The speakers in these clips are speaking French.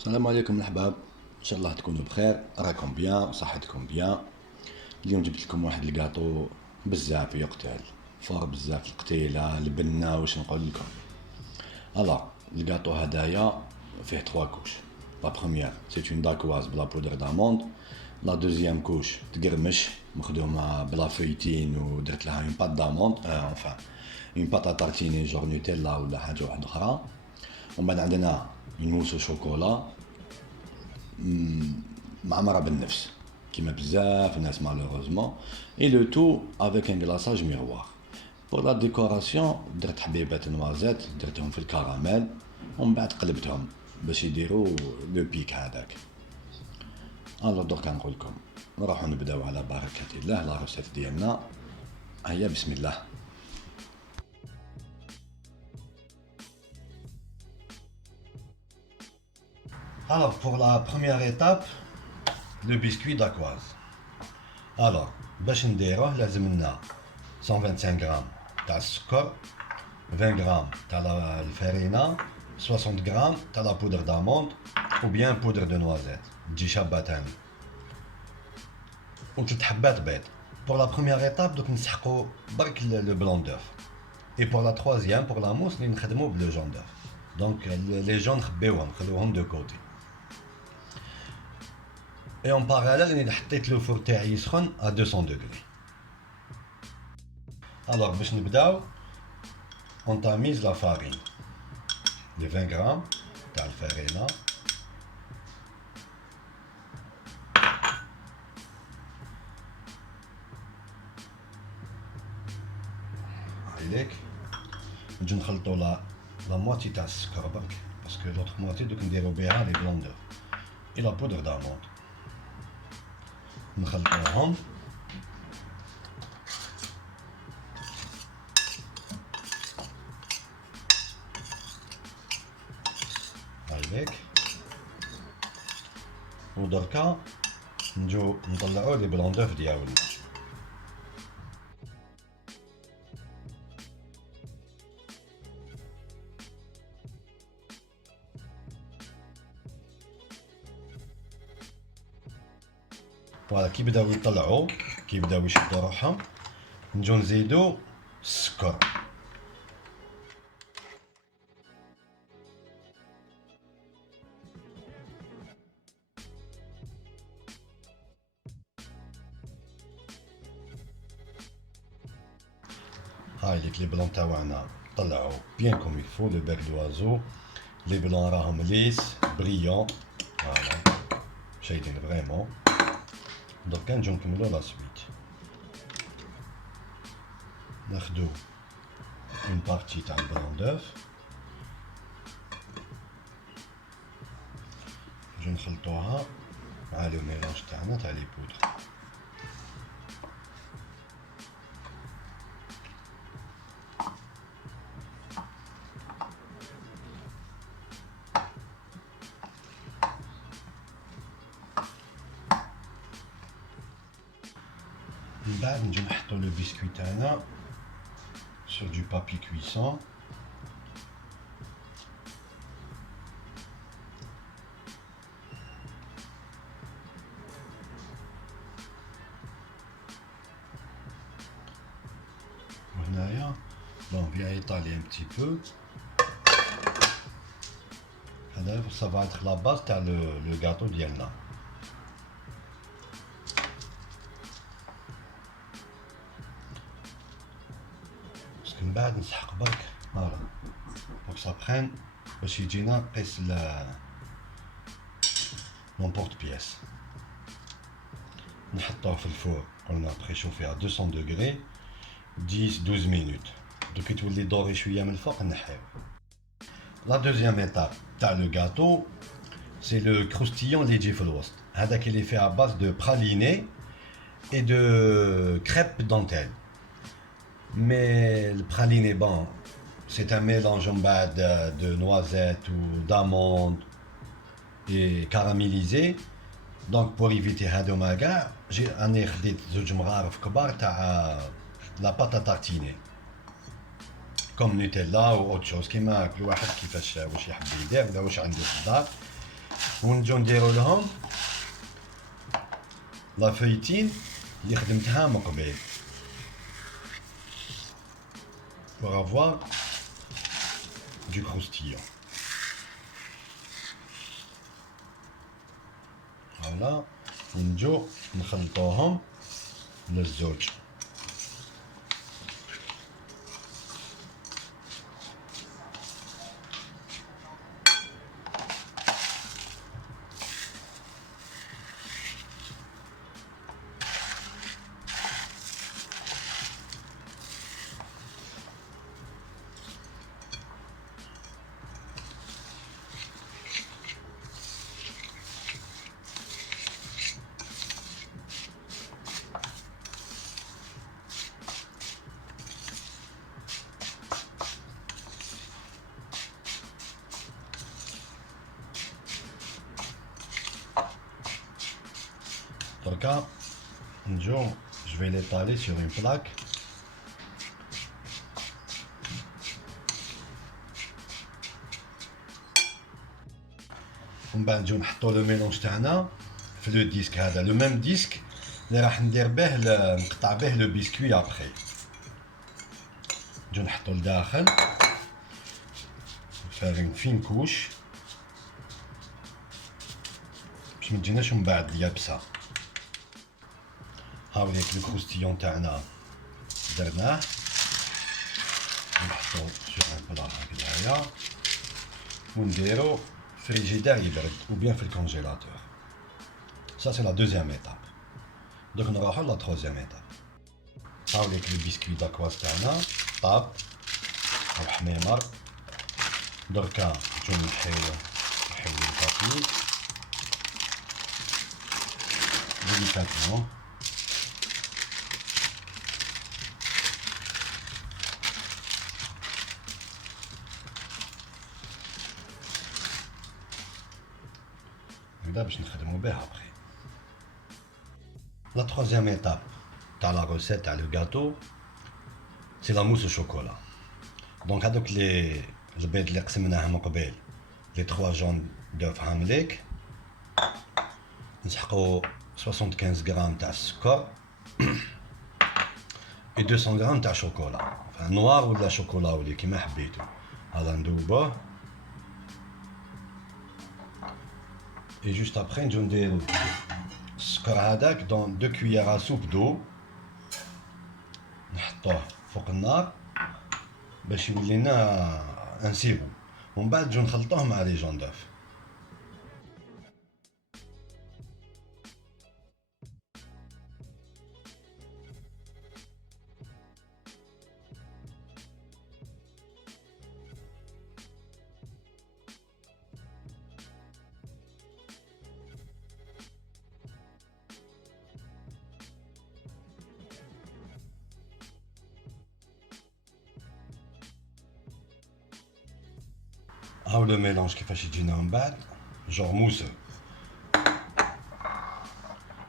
السلام عليكم الأحباب، إن شاء الله تكونوا بخير، راكم بيان، صحتكم بيان. اليوم جبت لكم واحد الكاطو بزاف يقتل، فور بزاف القتيلة البنة، واش نقول لكم. الوغ الكاطو هدايا فيه 3 كوش. لا بروميير سي اون داكواز بلا بودر داموند، لا دوزيام كوش تقرمش مخدومة بلا فيتين ودرت لها اون بات داموند، انفان اون بات تارتيني جور نوتيلا ولا حاجة واحدة أخرى. ومن بعد عندنا اون موس شوكولا معمرة بالنفس كيما بزاف الناس مالوغوزمون، اي لو تو افيك ان غلاصاج ميغوار. بور لا ديكوراسيون درت حبيبات نوازيت درتهم في الكراميل، ومن بعد قلبتهم باش يديروا لو بيك هذاك. الو دركا نقول لكم نروحو نبداو على بركة الله لا روسيت ديالنا. هيا بسم الله. Alors, pour la première étape, le biscuit d'aquoise. Alors, باش نديروه لازم لنا 125 غرام تاع السكر، 20 غرام تاع الفرينة، 60 غرام تاع لا بودر داموند ou bien بودر دو نوازيت تجي شابة تاني، و 3 حبات بيض. pour la première étape دوك نسحقو برك لو بلون دوف، et pour la troisième pour la mousse اللي نخدمو بلو جون دوف. donc les جون نخبيوهم نخلوهم دو كوتي. Et en parallèle, je vais le four à 200 degrés. Alors, pour commencer, on tamise la farine. Les 20 grammes de farine. Je vais mettre la moitié de sucre parce que l'autre moitié, je vais mettre les blancs d'œufs et la poudre d'amande. نخلطوهم هايليك، ودركا نجو نطلعو لي بلون دوف ديالنا. فوالا كي بداو يطلعوا كي بداو يشدوا روحهم نجو نزيدو السكر. هاي ليك لي بلون تاعنا طلعوا بيان كوم يفو لو بيك دوازو، لي بلون راهم ليس بريون، فوالا شايدين فريمون. دركا نجو نكملو لا سويت. ناخدو اون بارتي تاع البلون دوف، نجو نخلطوها مع لو ميلونج تاعنا تاع لي بودر. من بعد نجو نحطو لو بسكوي تاعنا sur du papier cuisson. وهنايا on vient étaler un petit peu. هذا ça va être la base تاع le gâteau ديالنا. من بعد نسحق برك فوالا بوك سا برين باش يجينا قيس نومبورت بياس. نحطوه في الفور قلنا بريشوفي على 200 دوغري 10-12 مينوت. دوك كي تولي دوري شويه من الفوق نحيو. لا دوزيام ايتاب تاع لو غاتو سي لو كروستيون اللي يجي في الوسط، هذاك اللي فيه على باز دو براليني اي دو كريب دونتيل. Mais le praliné, bon, c'est un mélange en bas de noisettes ou d'amandes et caramélisé. Donc pour éviter Hadomaga, j'ai un erdit zujmrar kbar ta la pâte à tartiner. Comme Nutella ou autre chose qui m'a كل واحد كيفاش واش يحب يدير ولا واش عنده في الدار. ونجو نديرو لهم لا فايتين اللي خدمتها من قبل pour avoir du croustillant. فوالا ونجو نخلطوهم للزوج. دركا نجو je vais l'étaler sur une plaque. ومن بعد نجو نحطو لو ميلونج تاعنا في لو ديسك هذا، لو ميم ديسك اللي راح ندير به نقطع به لو بيسكوي ابخي. نجو نحطو لداخل فارين فين كوش باش متجيناش من بعد اليابسه. هاوليك لو كروستيون تاعنا درناه نحطو سور ان بلا هكذايا ونديرو فريجيدير يبرد ou bien في الكونجيلاتور. Ça c'est la deuxième étape. دوك نروحو لا troisième étape. هاوليك لو بيسكوي داكواز تاعنا طاب او حميمر. دركا نجو نحيلو البابي ديليكاتمون. هكذا باش نخدمو بها ابخي. لا troisième étape تاع لا روسيت تاع لو غاتو سي لا موس شوكولا. دونك هادوك لي البيض اللي قسمناه من قبل لي 3 جون دوف هامليك نسحقو 75 غرام تاع السكر و 200 غرام تاع شوكولا نوار ولا شوكولا ولي كيما حبيتو. هذا ندوبوه et juste après نجو نديرو السكر هذاك دون 2 كويير سوب دو نحطوه فوق النار باش يولي لنا ان سيرو ومن بعد نجو نخلطوه مع لي جون دوف. هاو لو ميلونج كيفاش يجينا من بعد جور موسو.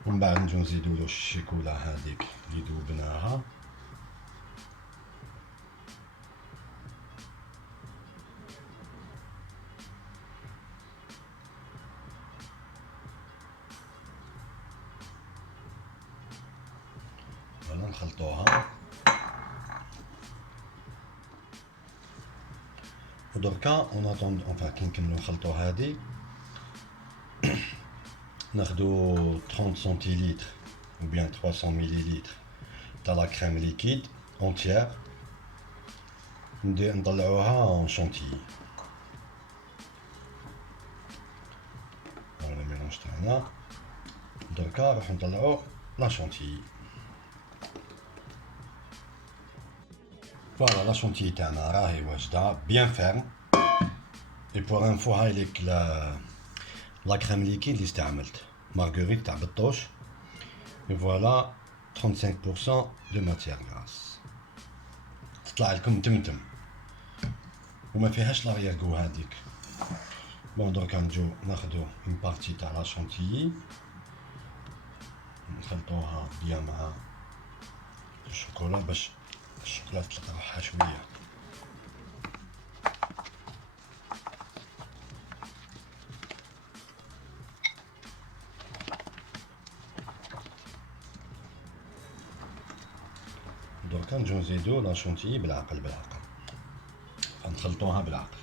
ومن بعد نجو نزيدولو الشيكولا هذيك اللي دوبناها فوالا نخلطوها. ودركا اون اتوند انفان كي نكملو نخلطو هادي ناخدو 30 سنتيلتر ou bien 300 مليلتر تاع لا كريم ليكيد اونتيير نطلعوها اون شونتيي. هاو الميلونج تاعنا دركا راح نطلعو لا شونتيي. فوالا لا شونتيي تاعنا راهي واجده بيان فيرم. اي بور انفو هاي ليك لا كريم ليكيد اللي استعملت مارغريت تاع بالطوش. اي فوالا 35% دو ماتيير غراس تطلع لكم تمتم وما فيهاش لاريغو هذيك. بون دركا نجو ناخدو اون بارتي تاع لا شونتيي نخلطوها بيان مع الشوكولا باش الشوكولا تطلق روحها شويه. كنجيو نزيدو لا شونتيي بالعقل نخلطوها بالعقل.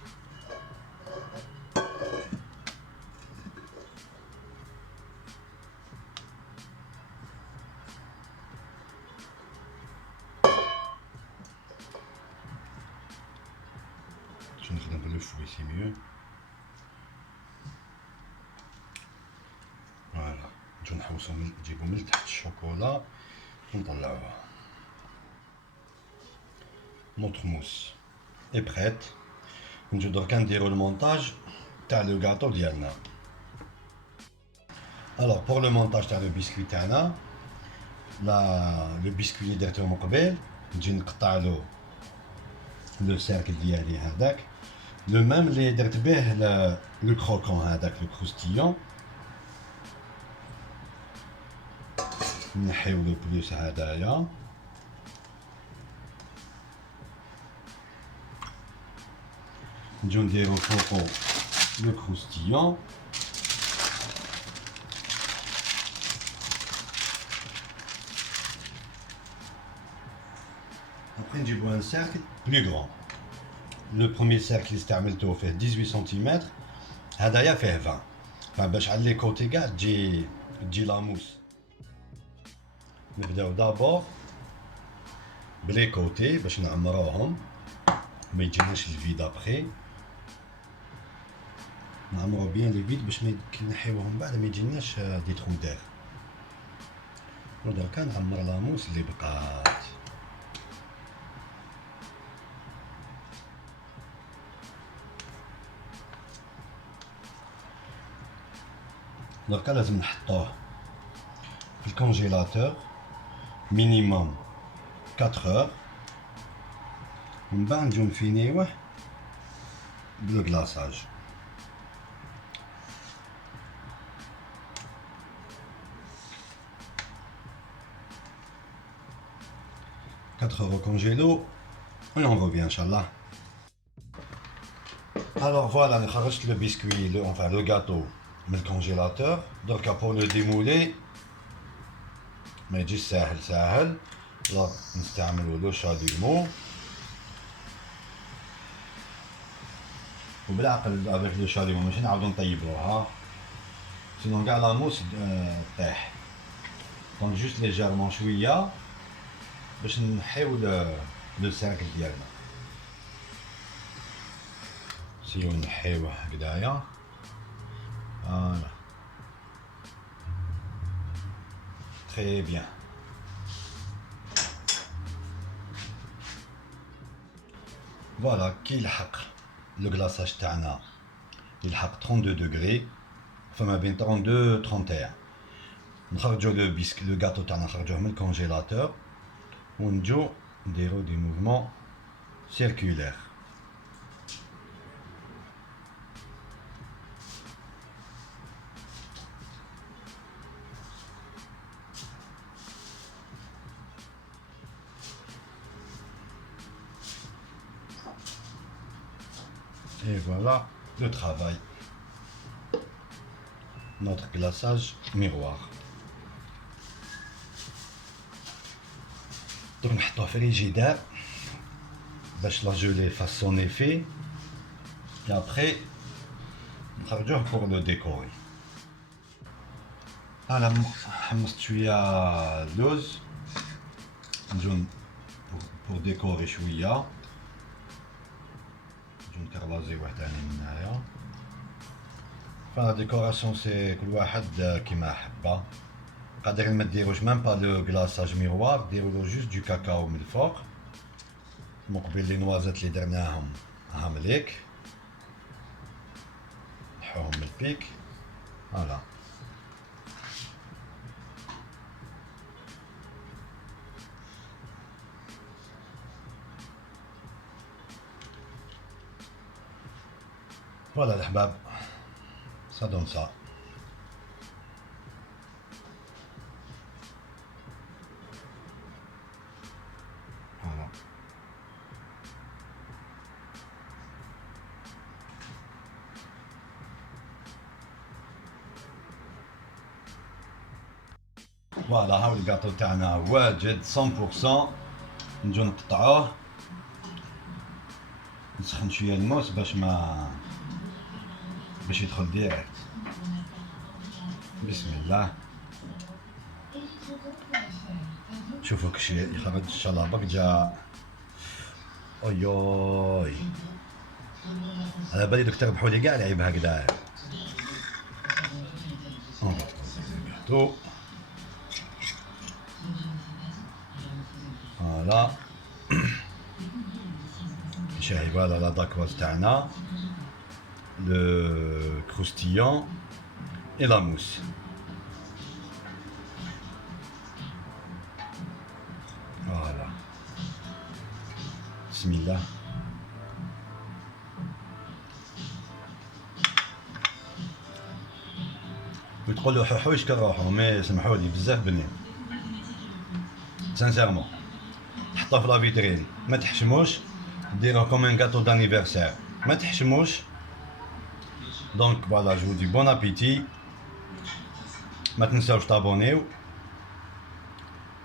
Je نخدم باللو فوي سي ميو. فوالا نجيو نحوسو نجيبو من تحت الشوكولا ونطلعوها. Notre mousse est prête. نجيو دركا نديرو المونتاج تاع لو غاتو ديالنا. Alors pour le montage تاع لو بسكوي تاعنا، لو بسكوي اللي درتو من قبل نجي نقطعلو لو سيركل ديالي هذاك، لو ميم اللي درت به لو كروكون هذاك لو كروستيون. نحيو لو بلوس هدايا، نجيو نديرو فوقو لو كروستيون. après نجيبو ان سيركل بلو غران. لو بروميير سيركل اللي استعملته فيه 18 سنتيمتر، هدايا فيه 20. فباش على لي كوتي كاع تجي لاموس. نبداو دابور بلي كوتي باش نعمروهم ما يجيناش الفيد. ابخي نعمرو بيان لي فيد باش كي نحيوهم بعد ما يجيناش دي ترو دير. ودركا نعمر لاموس اللي بقات. دركا لازم نحطوه في الكونجيلاتور مينيموم 4 heures، ومن بعد نجيو نفينيوه بلو كلاصاج. Quatre heures au congélo et on revient Inch'Allah. Alors voilà, on arrache le biscuit, enfin le gâteau, من الكونجيلاتور. Donc pour le démouler ما يجيش ساهل، لا نستعملو لو شاليمو وبالعقل افيك لو شاليمو، ماشي نعاودو نطيبوها سينون كاع لاموس طيح. دونك جوست ليجيرمون شويه باش نحيو لو سيركل ديالنا. نسيو نحيوه هكدايا. فوالا تري بيان. فوالا كي يلحق لو كلاصاج تاعنا يلحق 32 دوغري، فما بين 32 31، نخرجو لو بيسك لو غاتو تاعنا نخرجوه من الكونجيلاتور ونجو نديرو دي موفمون سيركولير. Et voilà le travail. Notre glaçage miroir. Donc نحطوه في الفريجيدار باش لا جولي fasse son effet. Et après نخرجوه pour le décorer. انا حمصت شويه لوز نجو pour décorer شويه، نكرلازيوه تاني من هنايا. فلا ديكوراسيون سي كل واحد كيما حبه، قادرين ما ديروش ميم با لو كلاصاج ميروار، ديرولو جوست دو كاكاو من الفوق مقبل لي نوازات اللي درناهم هاهم ليك، نحوهم من البيك. فوالا فوالا الحباب ça donne ça. Voilà. فوالا هاو الكاطو تاعنا واجد 100%. نجو نقطعوه نسخن شويه الموس باش يدخل ديريكت. بسم الله. شوفوا كشي يخرج الشلابك جا. اويوي على بالي دوك تربحوا لي كاع لعيب هكذا. تو فوالا نشاهي فوالا لا داكواز تاعنا لو كروستيون اي لا موس. فوالا بسم الله. وتقولوا حوش كروحو مي سمحولي بزاف بنين سانسيرمون. تحطوه في لا فيترين ما تحشموش، ديروه كوم ان غاتو دانيفرسير ما تحشموش. دونك فوالا جو دي بون ابيتي. ما تنساوش تابونيو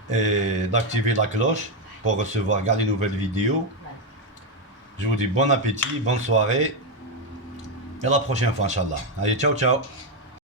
et d'activer la cloche pour recevoir les nouvelles vidéos. Je vous dis bon appétit, bonne soirée et à la prochaine fois, Inch'Allah. Allez, ciao ciao.